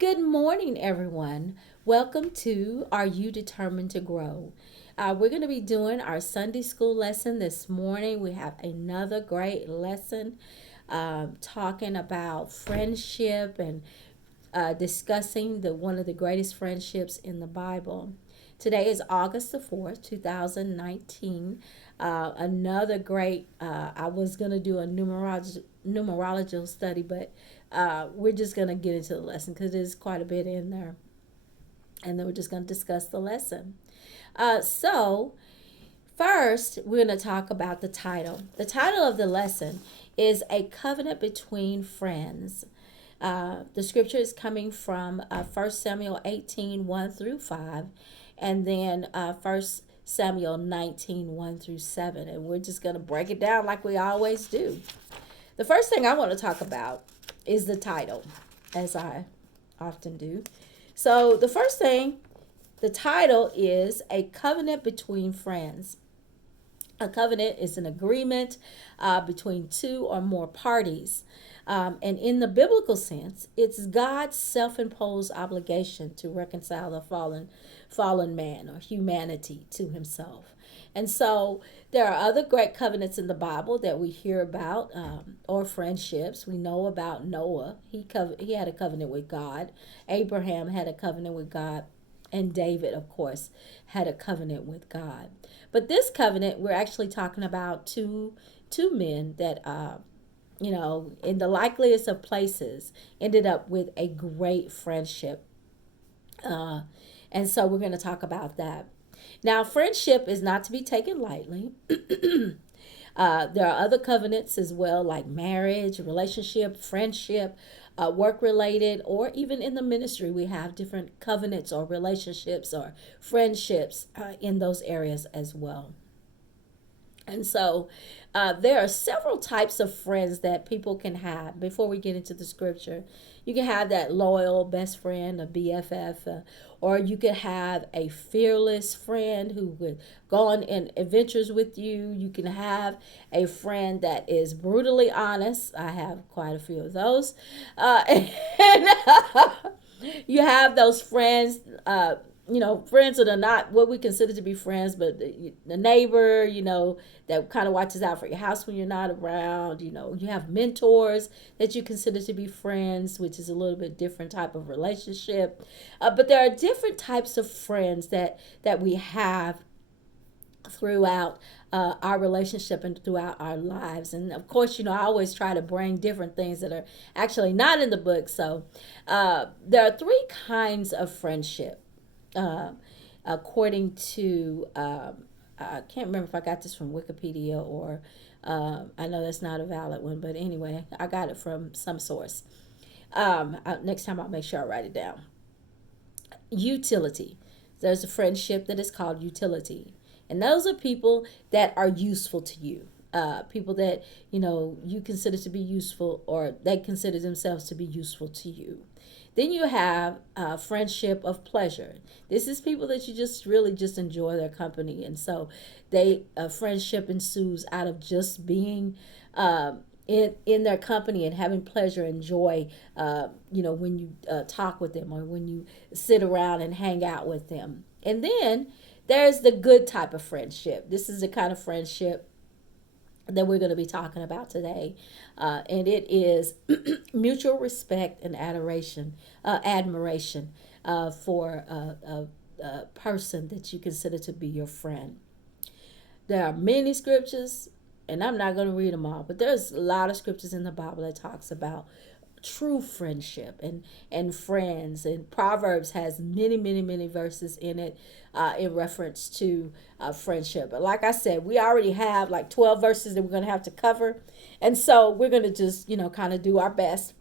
Good morning, everyone. Welcome to Are You Determined to Grow? We're going to be doing our Sunday school lesson this morning. We have another great lesson talking about friendship and discussing the one of the greatest friendships in the Bible. Today is August the 4th, 2019. Another great, I was going to do a numerological study, but we're just going to get into the lesson because there's quite a bit in there. And then we're just going to discuss the lesson. So, first, we're going to talk about the title. The title of the lesson is A Covenant Between Friends. The scripture is coming from 1 Samuel 18 1 through 5, and then 1 Samuel 19 1 through 7. And we're just going to break it down like we always do. The first thing I want to talk about is the title, as I often do. So, the first thing, the title is A Covenant Between Friends. A covenant is an agreement between two or more parties. And in the biblical sense, it's God's self-imposed obligation to reconcile the fallen man or humanity to himself. And so there are other great covenants in the Bible that we hear about, or friendships. We know about Noah. He had a covenant with God. Abraham had a covenant with God. And David, of course, had a covenant with God. But this covenant, we're actually talking about two men that, in the likeliest of places, ended up with a great friendship. And so we're going to talk about that. Now, friendship is not to be taken lightly. There are other covenants as well, like marriage, relationship, friendship, work related, or even in the ministry, we have different covenants or relationships or friendships in those areas as well. And so there are several types of friends that people can have. Before we get into the scripture, you can have that loyal best friend, a BFF, or you could have a fearless friend who would go on in adventures with you. You can have a friend that is brutally honest. I have quite a few of those. And you have those friends. Friends that are not what we consider to be friends, but the neighbor, that kind of watches out for your house when you're not around. You have mentors that you consider to be friends, which is a little bit different type of relationship. But there are different types of friends that we have throughout our relationship and throughout our lives. And of course, I always try to bring different things that are actually not in the book. So there are three kinds of friendship. According to, I can't remember if I got this from Wikipedia or I know that's not a valid one, but anyway, I got it from some source. Next time I'll make sure I write it down. Utility. There's a friendship that is called utility. And those are people that are useful to you. People that, you consider to be useful or they consider themselves to be useful to you. Then you have friendship of pleasure. This is people that you just really just enjoy their company, and so friendship ensues out of just being in their company and having pleasure and joy. When you talk with them or when you sit around and hang out with them. And then there's the good type of friendship. This is the kind of friendship that we're going to be talking about today, and it is mutual respect and admiration for a person that you consider to be your friend. There are many scriptures, and I'm not going to read them all, but there's a lot of scriptures in the Bible that talks about true friendship and friends. And Proverbs has many verses in it in reference to friendship. But like I said, we already have like 12 verses that we're going to have to cover, and so we're going to just kind of do our best,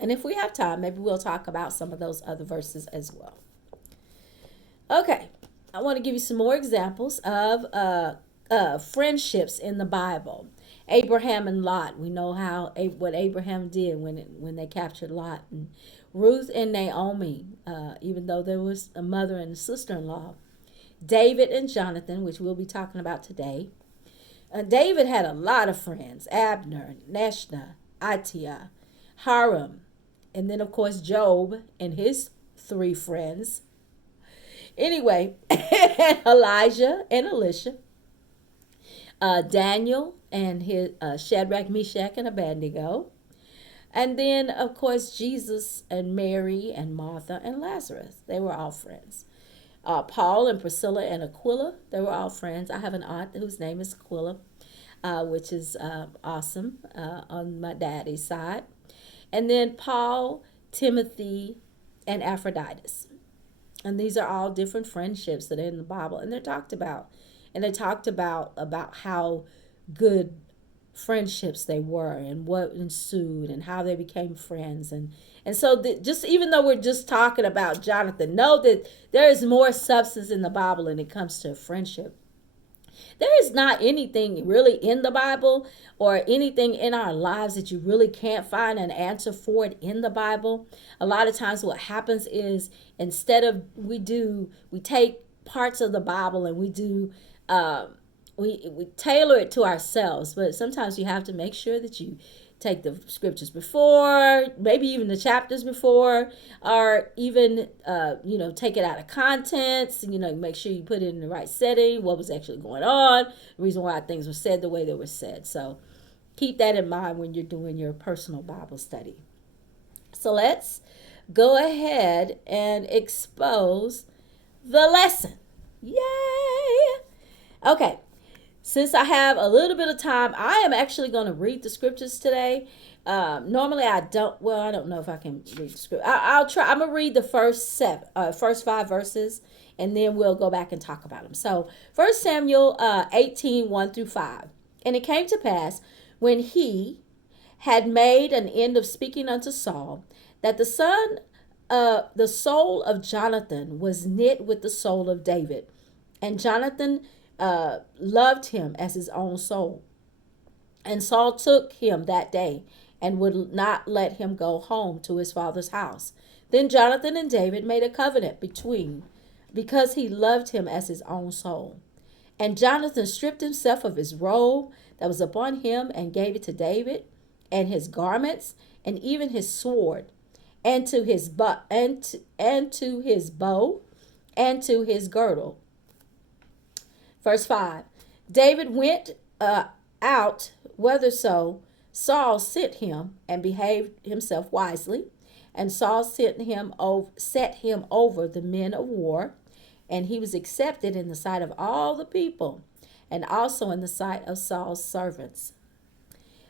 and if we have time, maybe we'll talk about some of those other verses as well. Okay, I want to give you some more examples of friendships in the Bible. Abraham and Lot. We know what Abraham did when they captured Lot. And Ruth and Naomi, even though there was a mother and a sister-in-law. David and Jonathan, which we'll be talking about today. David had a lot of friends: Abner, Neshna, Atiah, Haram, And then, of course, Job and his three friends. Anyway, Elijah and Elisha, Daniel and his Shadrach, Meshach, and Abednego. And then, of course, Jesus and Mary and Martha and Lazarus. They were all friends. Paul and Priscilla and Aquila, they were all friends. I have an aunt whose name is Aquila, which is awesome on my daddy's side. And then Paul, Timothy, and Aphroditus. And these are all different friendships that are in the Bible, and they're talked about. And they talked about how good friendships they were and what ensued and how they became friends. And so just even though we're just talking about Jonathan, know that there is more substance in the Bible when it comes to friendship. There is not anything really in the Bible or anything in our lives that you really can't find an answer for it in the Bible. A lot of times what happens is instead of we take parts of the Bible and we do we tailor it to ourselves, but sometimes you have to make sure that you take the scriptures before, maybe even the chapters before, or even take it out of context. Make sure you put it in the right setting, what was actually going on, the reason why things were said the way they were said. So keep that in mind when you're doing your personal Bible study. So let's go ahead and expose the lesson. Yay! Okay. Since I have a little bit of time, I am actually going to read the scriptures today. Normally I don't. Well, I don't know if I can read the script. I'll try. I'm gonna read the first 5 verses, and then we'll go back and talk about them. So, 1 Samuel 18, 1 through 5. And it came to pass when he had made an end of speaking unto Saul, that the soul of Jonathan was knit with the soul of David, and Jonathan loved him as his own soul. And Saul took him that day and would not let him go home to his father's house. Then Jonathan and David made a covenant because he loved him as his own soul. And Jonathan stripped himself of his robe that was upon him and gave it to David, and his garments, and even his sword, and to his to his bow, and to his girdle. Verse 5. David went out whitherso Saul sent him, and behaved himself wisely. And Saul set him over the men of war, and he was accepted in the sight of all the people, and also in the sight of Saul's servants.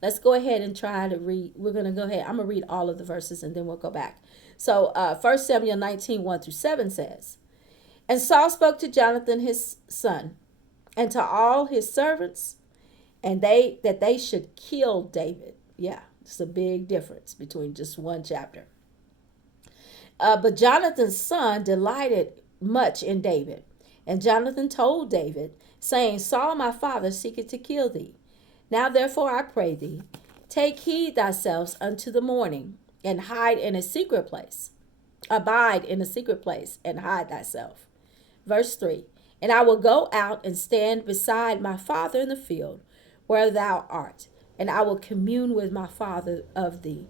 Let's go ahead and try to read. We're going to go ahead. I'm going to read all of the verses, and then we'll go back. So 1 Samuel 19, 1 through 7 says, And Saul spoke to Jonathan his son, and to all his servants, and that they should kill David. Yeah, it's a big difference between just one chapter. But Jonathan's son delighted much in David. And Jonathan told David, saying, Saul my father seeketh to kill thee. Now therefore I pray thee, take heed thyself unto the morning, and hide in a secret place. Abide in a secret place, and hide thyself. Verse 3. And I will go out and stand beside my father in the field where thou art, and I will commune with my father of thee,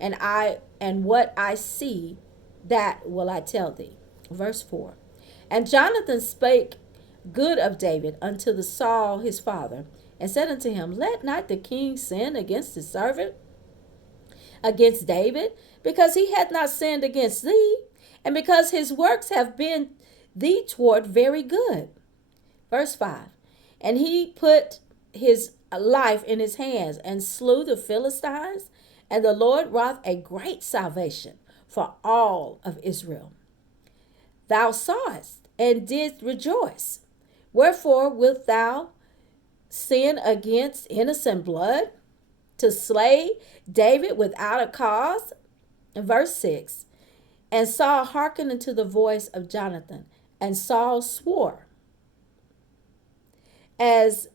and what I see, that will I tell thee. Verse 4. And Jonathan spake good of David unto the Saul his father, and said unto him, Let not the king sin against his servant, against David, because he hath not sinned against thee, and because his works have been thee toward very good. Verse 5. And he put his life in his hands, and slew the Philistines, and the Lord wrought a great salvation for all of Israel. Thou sawest, and didst rejoice. Wherefore wilt thou sin against innocent blood, to slay David without a cause? Verse 6. And Saul hearkened unto the voice of Jonathan, and Saul swore, As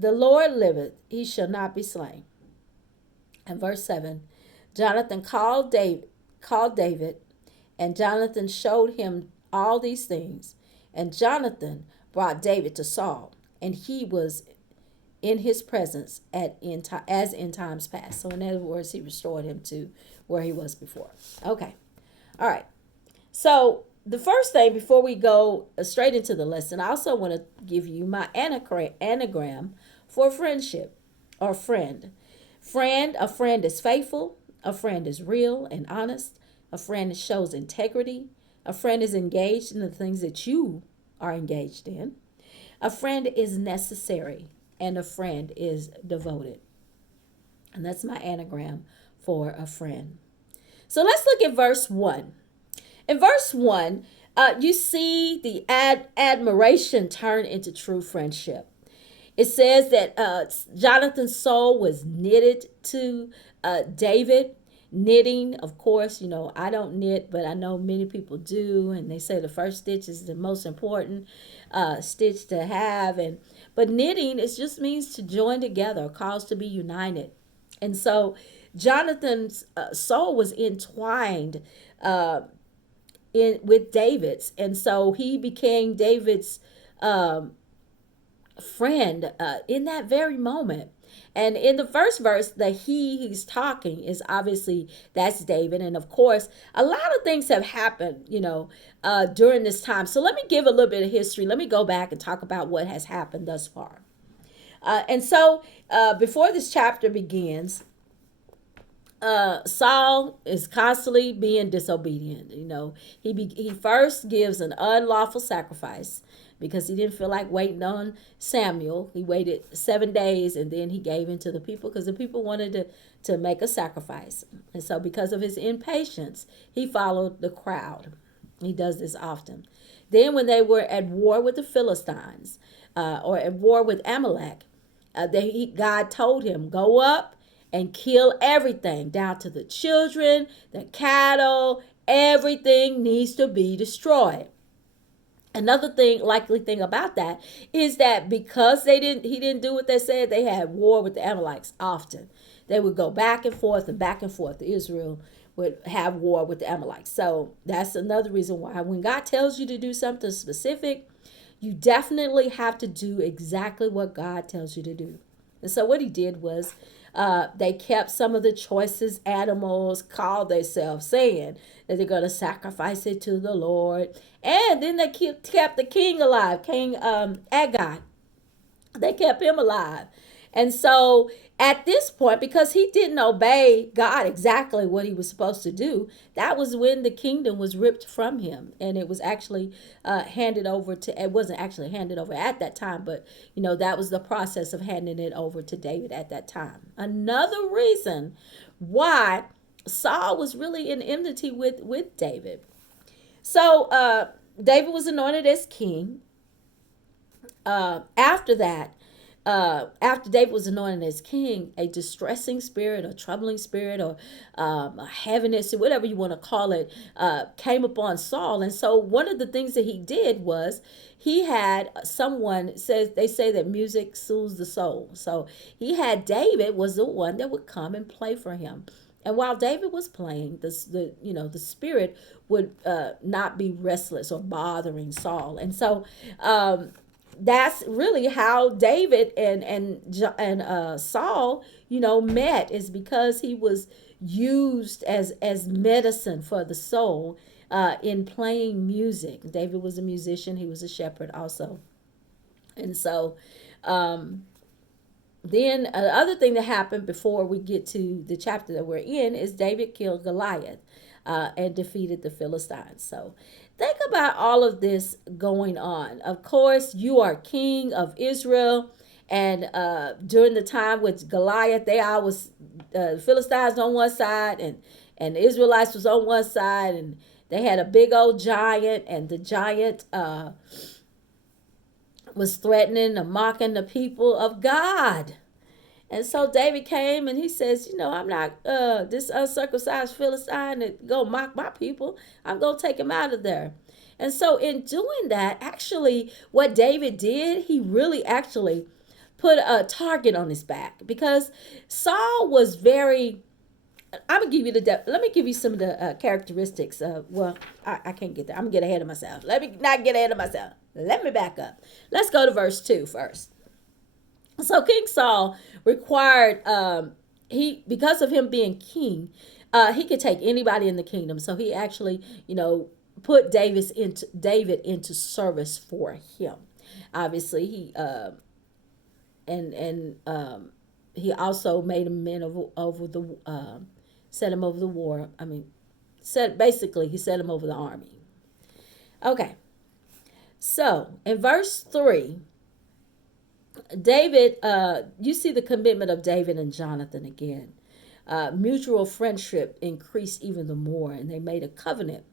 the Lord liveth, he shall not be slain. And verse 7. Jonathan called David, and Jonathan showed him all these things. And Jonathan brought David to Saul, and he was in his presence as in times past. So in other words, he restored him to where he was before. Okay. All right. So the first thing before we go straight into the lesson, I also want to give you my anagram for friendship or friend. A friend is faithful. A friend is real and honest. A friend shows integrity. A friend is engaged in the things that you are engaged in. A friend is necessary, and a friend is devoted. And that's my anagram for a friend. So let's look at verse 1. In verse 1, you see the admiration turn into true friendship. It says that Jonathan's soul was knitted to David. Knitting, of course, I don't knit, but I know many people do, and they say the first stitch is the most important stitch to have. But knitting, it just means to join together, cause to be united. And so Jonathan's soul was entwined in with David's, and so he became David's um, friend in that very moment. And in the first verse, the he's talking is obviously that's David. And of course, a lot of things have happened, during this time. So let me give a little bit of history. Let me go back and talk about what has happened thus far. Before this chapter begins, Saul is constantly being disobedient. He first gives an unlawful sacrifice because he didn't feel like waiting on Samuel. He waited 7 days and then he gave in to the people because the people wanted to make a sacrifice. And so because of his impatience, he followed the crowd. He does this often. Then when they were at war with the Philistines or at war with Amalek, God told him, go up and kill everything down to the children, the cattle, everything needs to be destroyed. Another likely thing about that is that because he didn't do what they said, they had war with the Amalekites often. They would go back and forth and back and forth. Israel would have war with the Amalekites. So that's another reason why when God tells you to do something specific, you definitely have to do exactly what God tells you to do. And so what he did was they kept some of the choicest animals, called themselves, saying that they're going to sacrifice it to the Lord. And then they kept the king alive, King Agag. They kept him alive. And so at this point, because he didn't obey God exactly what he was supposed to do, that was when the kingdom was ripped from him. And it was actually handed over to, it wasn't actually handed over at that time, but, that was the process of handing it over to David at that time. Another reason why Saul was really in enmity with David. So David was anointed as king. After that, after David was anointed as king, a distressing spirit, a troubling spirit, or a heaviness, or whatever you want to call it, came upon Saul. And so one of the things that he did was he had they say that music soothes the soul. So he had David was the one that would come and play for him. And while David was playing, the spirit would not be restless or bothering Saul. And so that's really how David and Saul, met, is because he was used as medicine for the soul in playing music. David was a musician. He was a shepherd also. And so then another thing that happened before we get to the chapter that we're in is David killed Goliath and defeated the Philistines. So think about all of this going on. Of course, you are king of Israel. And during the time with Goliath, they always, Philistines on one side and the Israelites was on one side. And they had a big old giant. And the giant was threatening and mocking the people of God. And so David came and he says, I'm not this uncircumcised Philistine that go mock my people. I'm going to take him out of there. And so in doing that, actually what David did, he really actually put a target on his back because Saul was very, let me give you some of the characteristics. I can't get there. I'm going to get ahead of myself. Let me not get ahead of myself. Let me back up. Let's go to verse 2 first. So King Saul required, because of him being king, He could take anybody in the kingdom. So he actually, put David into service for him. Obviously, and he also made him men over the set him over the war. I mean, he set him over the army. Okay, so in verse 3, David, you see the commitment of David and Jonathan again. Mutual friendship increased even the more, and they made a covenant.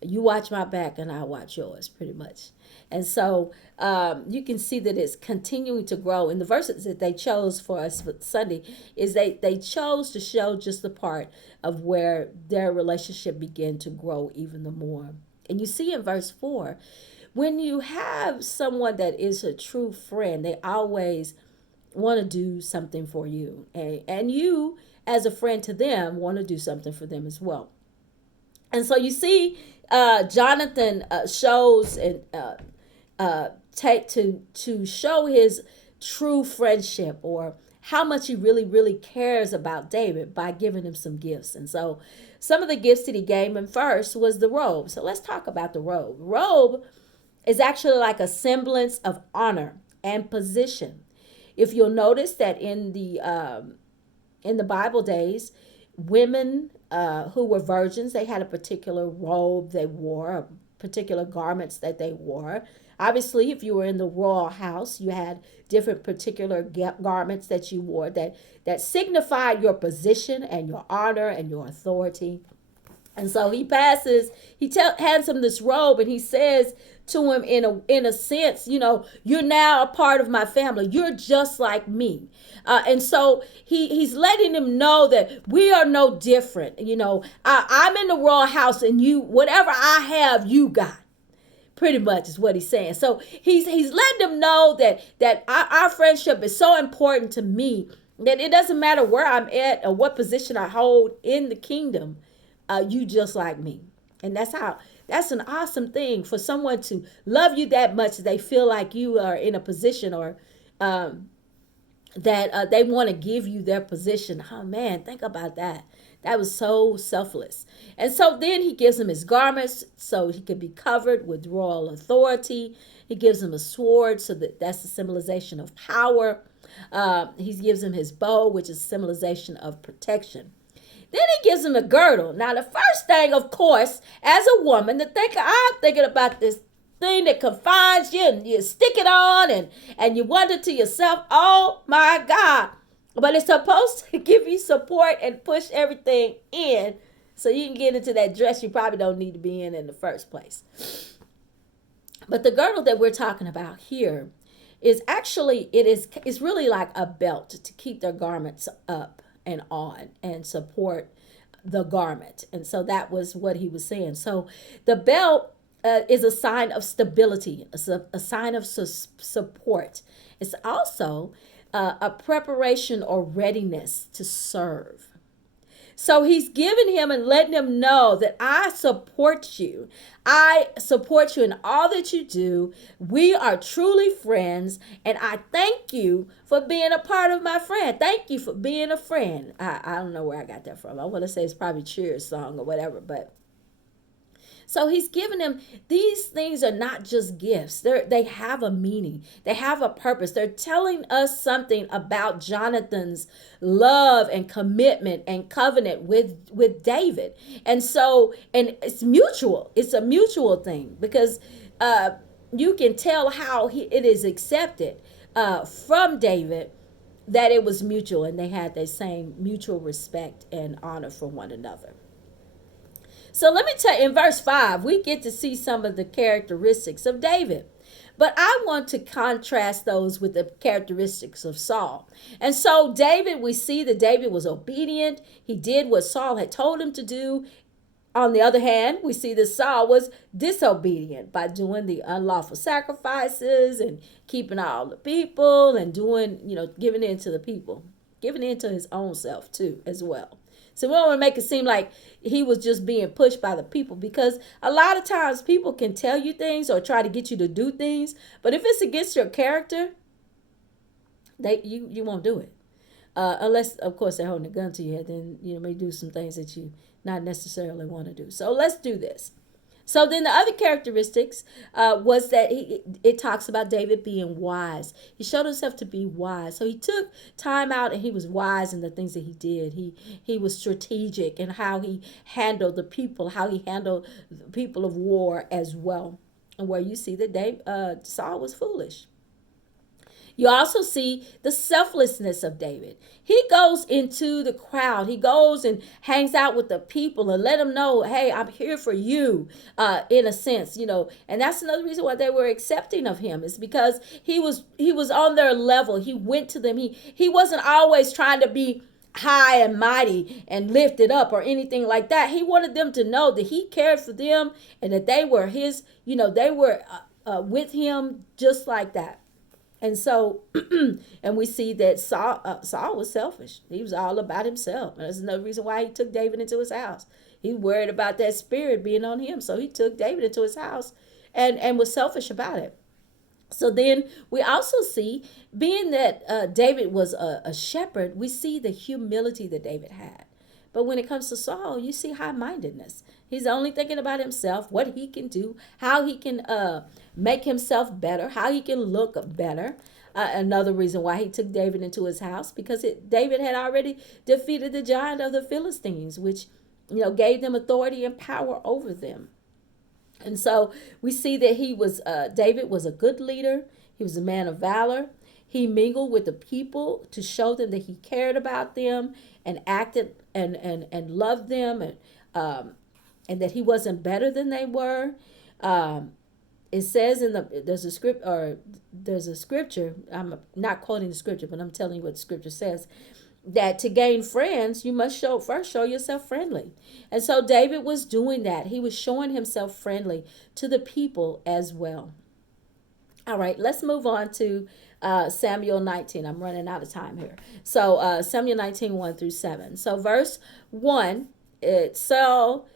You watch my back, and I watch yours, pretty much. And so you can see that it's continuing to grow. And the verses that they chose for us for Sunday is they chose to show just the part of where their relationship began to grow even the more. And you see in verse 4, when you have someone that is a true friend, they always want to do something for you. And you, as a friend to them, want to do something for them as well. And so you see, Jonathan shows and take to show his true friendship, or how much he really, really cares about David, by giving him some gifts. And so some of the gifts that he gave him first was the robe. So let's talk about the robe. Robe is actually like a semblance of honor and position. If you'll notice that in the Bible days, women who were virgins, they had a particular robe they wore, particular garments that they wore. Obviously, if you were in the royal house, you had different particular garments that you wore that signified your position and your honor and your authority. And so he hands him this robe, and he says to him in a sense, you're now a part of my family. You're just like me. And so he's letting him know that we are no different. I'm in the royal house, and whatever I have, you got. Pretty much is what he's saying. So he's letting them know that our friendship is so important to me that it doesn't matter where I'm at or what position I hold in the kingdom. You just like me. And that's an awesome thing, for someone to love you that much that they feel like you are in a position, or that they want to give you their position. Oh man, think about that. That was so selfless. And so then he gives him his garments so he could be covered with royal authority. He gives him a sword, so that's the symbolization of power. He gives him his bow, which is symbolization of protection. Then he gives him a girdle. Now, the first thing, of course, as a woman, I'm thinking about this thing that confines you, and you stick it on, and you wonder to yourself, oh my God. But it's supposed to give you support and push everything in, so you can get into that dress you probably don't need to be in the first place. But the girdle that we're talking about here is actually, it's really like a belt to keep their garments up and on and support the garment. And so that was what he was saying. So the belt is a sign of stability, a sign of support. It's also a preparation or readiness to serve. So he's giving him and letting him know that I support you. I support you in all that you do. We are truly friends, and I thank you for being a part of my friend. Thank you for being a friend. I don't know where I got that from. I want to say it's probably Cheers song or whatever, but so he's giving them, these things are not just gifts. They have a meaning. They have a purpose. They're telling us something about Jonathan's love and commitment and covenant with David. And it's mutual. It's a mutual thing, because you can tell how it is accepted from David, that it was mutual, and they had the same mutual respect and honor for one another. So let me tell you, in verse 5, we get to see some of the characteristics of David. But I want to contrast those with the characteristics of Saul. And so we see that David was obedient. He did what Saul had told him to do. On the other hand, we see that Saul was disobedient by doing the unlawful sacrifices and keeping all the people and giving in to the people, giving in to his own self too as well. So we don't want to make it seem like he was just being pushed by the people, because a lot of times people can tell you things or try to get you to do things, but if it's against your character, you won't do it. unless of course they're holding a gun to your head, then you may do some things that you not necessarily want to do. So let's do this. So then the other characteristics was that it talks about David being wise. He showed himself to be wise. So he took time out and he was wise in the things that he did. He was strategic in how he handled the people, how he handled the people of war as well. And where you see that Saul was foolish. You also see the selflessness of David. He goes into the crowd. He goes and hangs out with the people and let them know, hey, I'm here for you, in a sense, And that's another reason why they were accepting of him, is because he was on their level. He went to them. He wasn't always trying to be high and mighty and lifted up or anything like that. He wanted them to know that he cared for them and that they were his, they were with him just like that. And so, and we see that Saul was selfish. He was all about himself. And that's another reason why he took David into his house. He worried about that spirit being on him. So he took David into his house and was selfish about it. So then we also see, being that David was a shepherd, we see the humility that David had. But when it comes to Saul, you see high-mindedness. He's only thinking about himself, what he can do, how he can make himself better, how he can look better. Another reason why he took David into his house, because David had already defeated the giant of the Philistines, which gave them authority and power over them. And so we see that David was a good leader. He was a man of valor. He mingled with the people to show them that he cared about them and acted and loved them, and that he wasn't better than they were. It says there's a scripture. I'm not quoting the scripture, but I'm telling you what the scripture says, that to gain friends, you must first show yourself friendly. And so David was doing that. He was showing himself friendly to the people as well. All right, let's move on to Samuel 19. I'm running out of time here. So Samuel 19, 1 through 7. So verse 1, Saul